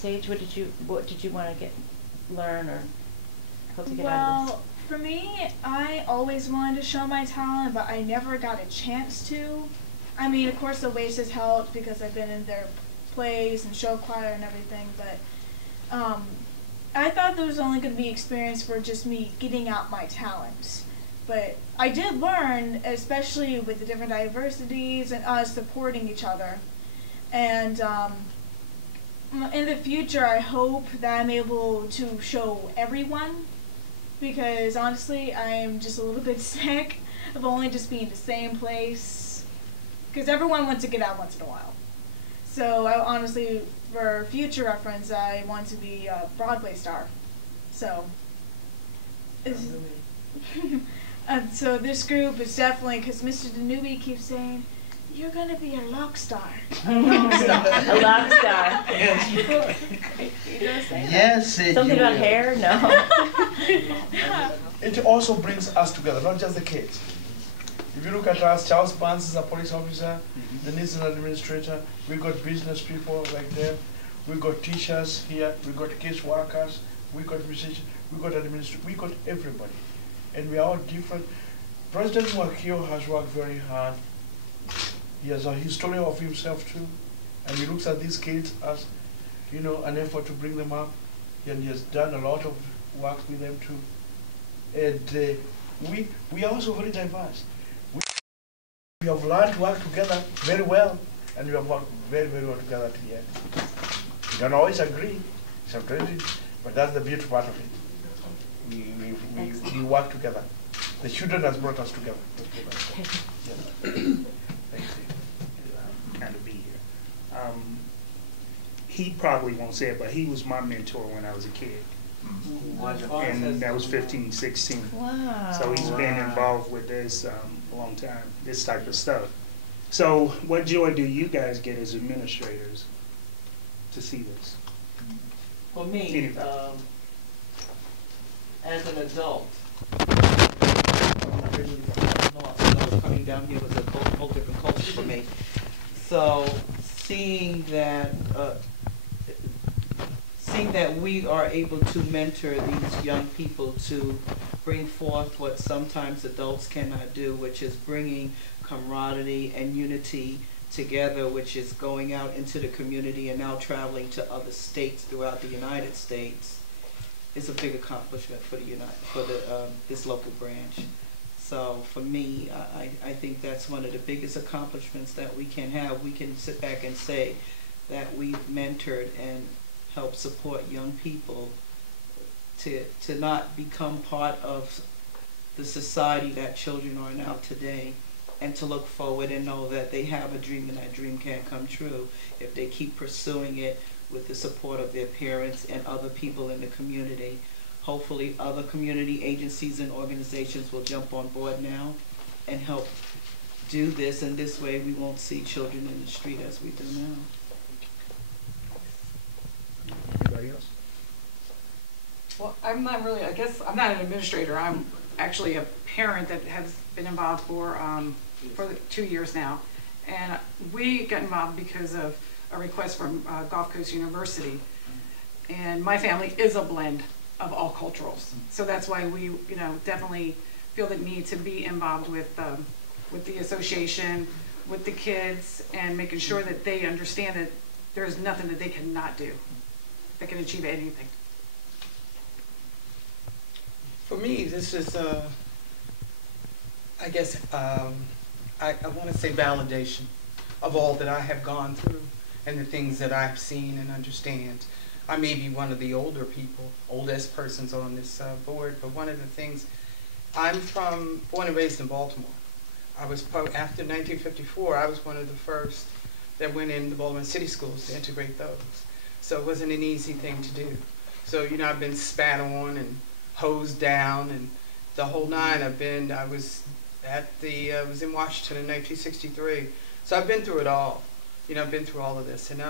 Sage, what did you want to learn or hope to get out of this? Well, for me, I always wanted to show my talent, but I never got a chance to. I mean, of course, the Oasis helped because I've been in their plays and show choir and everything, but I thought there was only going to be experience for just me getting out my talents. But I did learn, especially with the different diversities and us supporting each other. And in the future, I hope that I'm able to show everyone, because honestly, I'm just a little bit sick of only just being in the same place, because everyone wants to get out once in a while. So I honestly, for future reference, I want to be a Broadway star. So, so this group is definitely, because Mr. Danube keeps saying, you're going to be a lock star. A lock star. Yes. Yes. Something about hair? No. It also brings us together, not just the kids. If you look at us, Charles Barnes is a police officer, Denise is an administrator, we got business people like them, we got teachers here, we got case workers, we got musicians, we got administrators, we got everybody. And we are all different. President Wakio has worked very hard. He has a history of himself too, and he looks at these kids as, you know, an effort to bring them up, and he has done a lot of work with them too. And we are also very diverse. We have learned to work together very well, and we have worked very, very well together to the end. We don't always agree, sometimes, but that's the beautiful part of it. We work together. The children has brought us together. Yeah. Thank you. Kind of be here. He probably won't say it, but he was my mentor when I was a kid. And that was 15, 16. Wow. So he's been involved with this a long time, this type of stuff. So what joy do you guys get as administrators to see this? For me, as an adult, originally from North, so coming down here was a whole different culture for me. So seeing that we are able to mentor these young people to bring forth what sometimes adults cannot do, which is bringing camaraderie and unity together, which is going out into the community and now traveling to other states throughout the United States, is a big accomplishment for this local branch. So for me, I think that's one of the biggest accomplishments that we can have. We can sit back and say that we've mentored and helped support young people to not become part of the society that children are now today, and to look forward and know that they have a dream and that dream can come true if they keep pursuing it with the support of their parents and other people in the community. Hopefully other community agencies and organizations will jump on board now and help do this, and this way we won't see children in the street as we do now. Anybody else? Well, I'm not really, I guess, I'm not an administrator. I'm actually a parent that has been involved for 2 years now. And we got involved because of a request from Gulf Coast University. And my family is a blend of all culturals. So that's why we, definitely feel the need to be involved with the association, with the kids, and making sure that they understand that there's nothing that they cannot do. They can achieve anything. For me, this is, I guess, I want to say validation of all that I have gone through and the things that I've seen and understand. I may be one of the older people, oldest persons on this board, but one of the things, I'm born and raised in Baltimore. I was, after 1954, I was one of the first that went in the Baltimore City Schools to integrate those. So it wasn't an easy thing to do. So, I've been spat on and hosed down and the whole nine. I was in Washington in 1963. So I've been through it all. I've been through all of this, and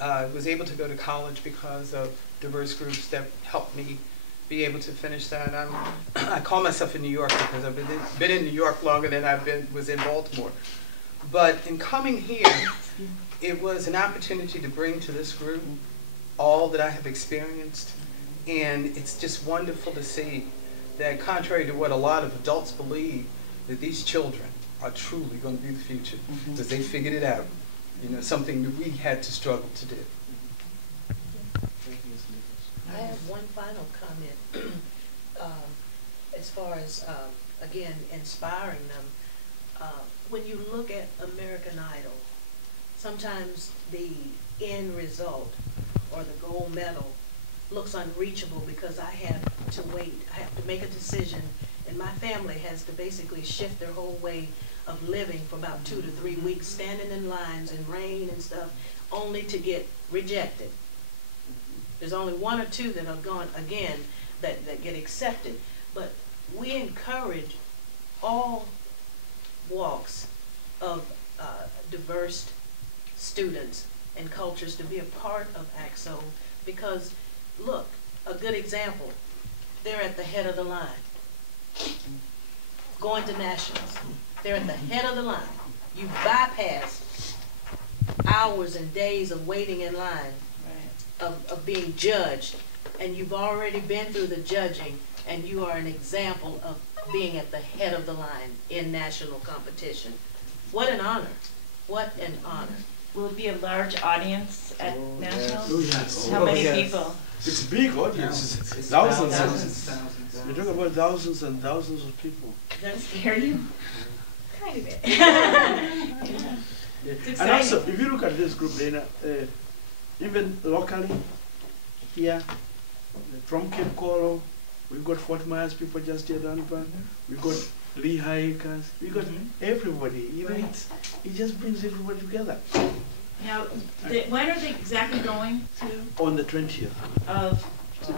I was able to go to college because of diverse groups that helped me be able to finish that. I call myself a New Yorker because I've been in New York longer than was in Baltimore. But in coming here, it was an opportunity to bring to this group all that I have experienced. And it's just wonderful to see that, contrary to what a lot of adults believe, that these children are truly going to be the future, because they figured it out. You know, something that we had to struggle to do. I have one final comment. As far as, again, inspiring them. When you look at American Idol, sometimes the end result or the gold medal looks unreachable because I have to wait. I have to make a decision, and my family has to basically shift their whole way of living for about 2 to 3 weeks, standing in lines in rain and stuff, only to get rejected. There's only 1 or 2 that are gone again that get accepted. But we encourage all walks of diverse students and cultures to be a part of ACSO, because look, a good example, they're at the head of the line. Going to nationals, they're at the head of the line. You bypass hours and days of waiting in line, of being judged, and you've already been through the judging, and you are an example of being at the head of the line in national competition. What an honor. What an honor. Will it be a large audience at Nationals? Oh, yes. How many people? It's a big audience. It's thousands. You're talking about thousands and thousands of people. Does that scare you? Kind of it. It's And also, exciting. if you look at this group, Dana, even locally, here, from Cape Coral, we've got Fort Myers people just here down there. We've got Lehigh Acres. We've got everybody. You know, it just brings everybody together. Now, when are they exactly going to? On the 20th Of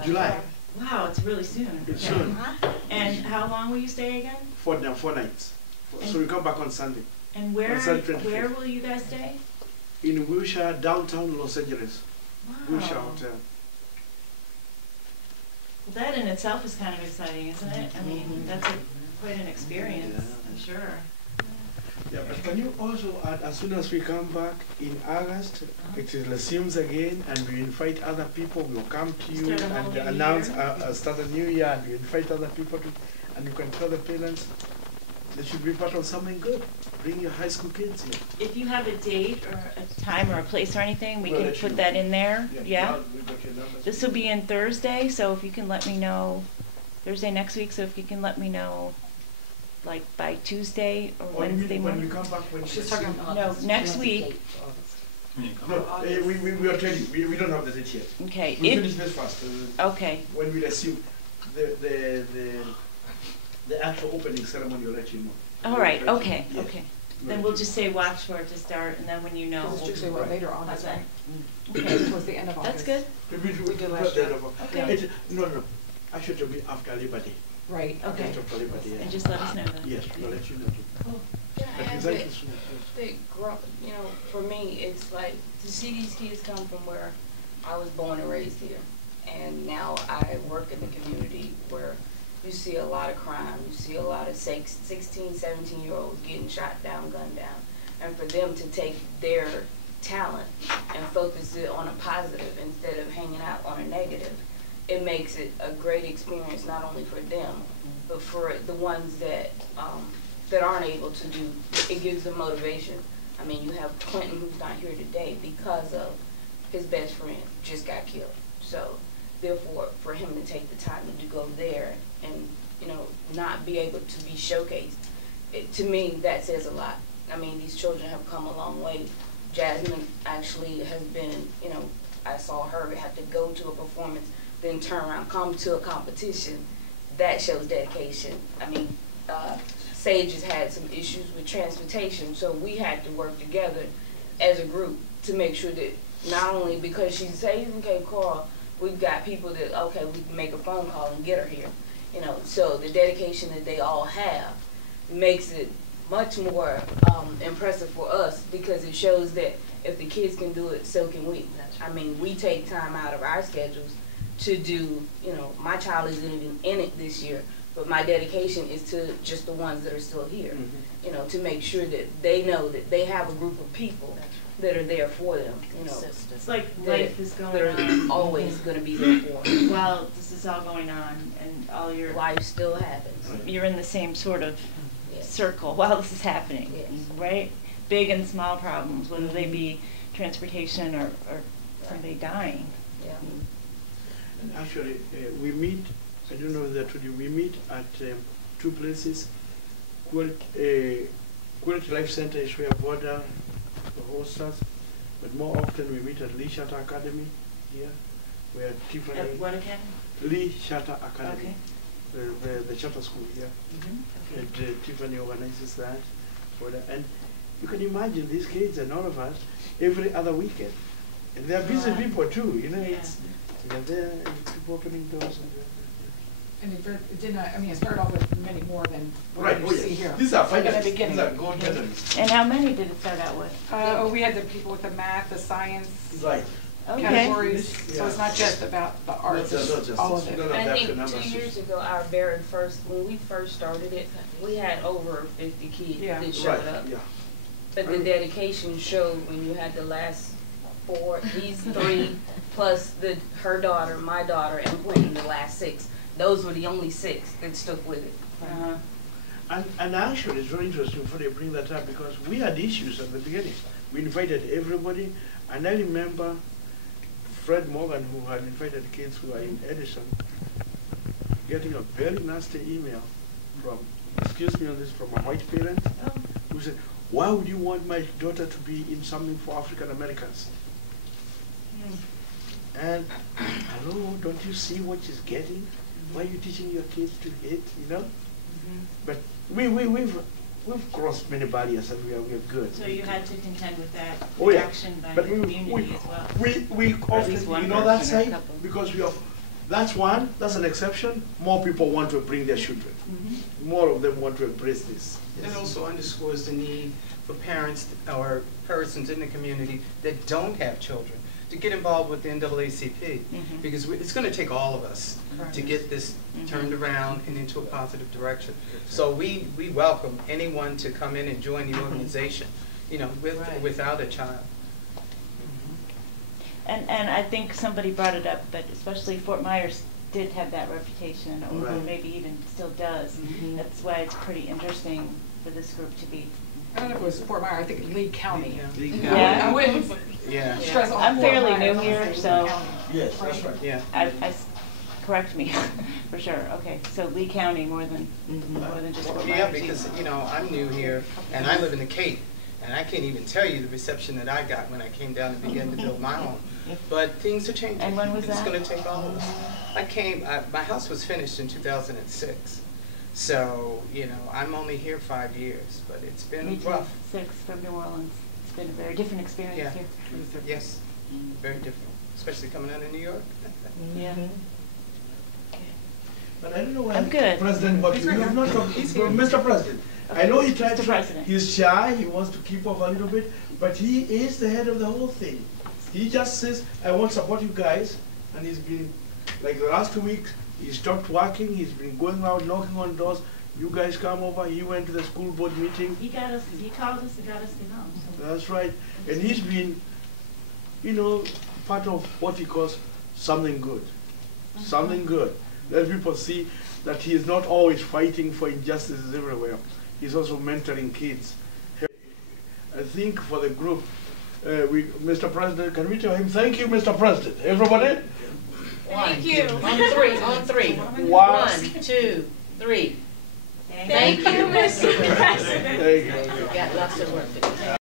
July. Wow, it's really soon. It's Okay. soon. And how long will you stay again? 4 nights. So we come back on Sunday. And where On Sunday 25th. where will you guys stay? In Wilshire, downtown Los Angeles. Wow. Wilshire Hotel. Well, that in itself is kind of exciting, isn't it? I mean, that's quite an experience, I'm sure. Yeah, but can you also add, as soon as we come back in August, it resumes again, and we invite other people. We'll come to you Start a whole and new announce, year. start a new year, and we invite other people to, and you can tell the parents they should be part of something good. Bring your high school kids here. If you have a date or a time or a place or anything, we We'll can let you put know. that in there. Yeah? We got your numbers. This will be in Thursday, so if you can let me know, Thursday next week, so if you can let me know, like by Tuesday or Or you mean Wednesday when we morning. come back, when She's we talking see- about No, next week. No, we are telling you, we don't have the date yet. Okay. We If, finish this first. okay. When we assume the actual opening ceremony, will let you know. All right. Okay. Yeah. Okay. Then we'll just say watch for it to start, and then when you know. It's usually what, later on, How's that? okay, towards the end of That's August. good. We did last year. Okay. No. Actually, it'll be after Labor Day. Right. Okay. After Labor Day, yeah. And just let us know that. Yes, we'll let you know. Cool. Yeah, But and thank that, you so much. that grow, you know, for me, it's like to see these kids come from where I was born and raised here, and now I work in the community where you see a lot of crime, you see a lot of 16, 17-year-olds getting shot down, gunned down, and for them to take their talent and focus it on a positive instead of hanging out on a negative, it makes it a great experience not only for them, but for the ones that that aren't able to do. It gives them motivation. I mean, you have Quentin, who's not here today because of his best friend just got killed. So therefore, for him to take the time to go there and, you know, not be able to be showcased, to me, that says a lot. I mean, these children have come a long way. Jasmine actually has been, you know, I saw her have to go to a performance, then turn around, come to a competition. That shows dedication. I mean, Sage has had some issues with transportation, so we had to work together as a group to make sure that not only because she's in Cape Coral, we've got people that, okay, we can make a phone call and get her here. You know, so the dedication that they all have makes it much more impressive for us, because it shows that if the kids can do it, so can we. I mean, we take time out of our schedules to do, you know, my child isn't even in it this year, but my dedication is to just the ones that are still here, you know, to make sure that they know that they have a group of people that are there for them, you know. It's like that life is that going are on always going to be there for them. while this is all going on, and all your Life still happens. you're in the same sort of Yes. circle while this is happening, Yes. right? Big and small problems, whether they be transportation or somebody dying. Yeah. And actually, we meet, I don't know if that told you, we meet at two places. Quality Life Center is where Border hosts us, but more often we meet at Lee Shatter Academy here, where Tiffany... At what academy? Lee Shatter Academy, Okay. the charter school here. Okay. And Tiffany organizes that. And you can imagine these kids and all of us every other weekend. And they're busy people too, you know, Yeah. they're there and you keep opening doors. And it did not, I mean, it started off with many more than Right, what you see here. These are Like at the finalists, beginning. these are gold medalists. And how many did it start out with? We had the people with the math, the science Right. Okay. categories, so Yeah. it's not just about the arts, Not it's just all this. of it. No, no, I that's the think number 2 years six. ago, our very first, when we first started it, we had over 50 kids Yeah. that showed Right, up. yeah. But the dedication showed when you had the last four, these three, plus her daughter, my daughter, and Queen, the last six. Those were the only six that stuck with it. And actually, it's very interesting before they bring that up because we had issues at the beginning. We invited everybody, and I remember Fred Morgan, who had invited kids who are in Edison, getting a very nasty email from, excuse me on this, from a white parent who said, "Why would you want my daughter to be in something for African Americans?" And hello, don't you see what she's getting? Why are you teaching your kids to hate, you know? But we've crossed many barriers and we're good. So you had to contend with that Oh, yeah. reaction by But the community as well. we often, one you know that person or side? couple. Because that's an exception. More people want to bring their children. More of them want to embrace this. It also underscores the need for parents or persons in the community that don't have children to get involved with the NAACP, because it's going to take all of us to get this turned around and into a positive direction. So we welcome anyone to come in and join the organization, you know, without a child. And I think somebody brought it up, but especially Fort Myers did have that reputation, or Right. maybe even still does. That's why it's pretty interesting for this group to be. I don't know if it was Fort Myers, I think Lee County. Yeah. I wouldn't Yeah. stress on I'm Fort fairly Myers, new I'll here, say Lee so- County. Yes, that's right. Yeah. Correct me, for sure. Okay, so Lee County more than just Fort Myers. Yeah, because, you know, I'm new here, and I live in the Cape, and I can't even tell you the reception that I got when I came down to begin to build my home. But things are changing. And when was It's that? going to take all of us. My house was finished in 2006. So, you know, I'm only here 5 years, but it's Me been too, rough. 6 from New Orleans. It's been a very different experience Yeah. here. Yes, very different, especially coming out of New York. Yeah. But I don't know why I'm good. President Buckley, you have not talked, Mr. President. I know he tried Mr. to, President. he's shy, he wants to keep off a little bit, but he is the head of the whole thing. He just says, I want to support you guys, and he's been, like the last 2 weeks, he stopped working, he's been going out knocking on doors, you guys come over, he went to the school board meeting. He called us and got us to come. So. That's right, and he's been, you know, part of what he calls something good. Something good. Let people see that he is not always fighting for injustices everywhere. He's also mentoring kids. I think for the group, Mr. President, can we tell him, thank you, Mr. President. Everybody? Thank you. On three. 1, 2, 3. Thank you, Mr. President. There you go. Got lots of work to do.